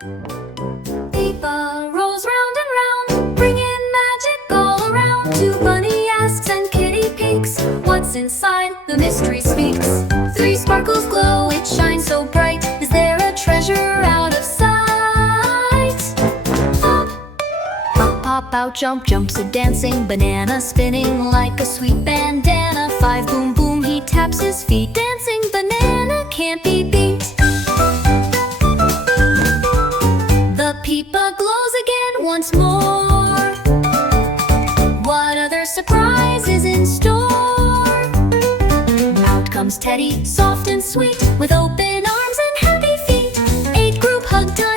Pipa rolls round and round, bringing magic all around. Two bunny asks and kitty peeks, what's inside? The mystery speaks. Three sparkles glow, it shines so bright. Is there a treasure out of sight? Pop, pop, pop out, jump, jumps a dancing banana, spinning like a sweet bandana. Five, boom, boom, he taps his feet. Dancing banana can't be beat. The Pipa glows again once more. What other surprise is in store? Out comes Teddy, soft and sweet, with open arms and happy feet. Eight, group hug time.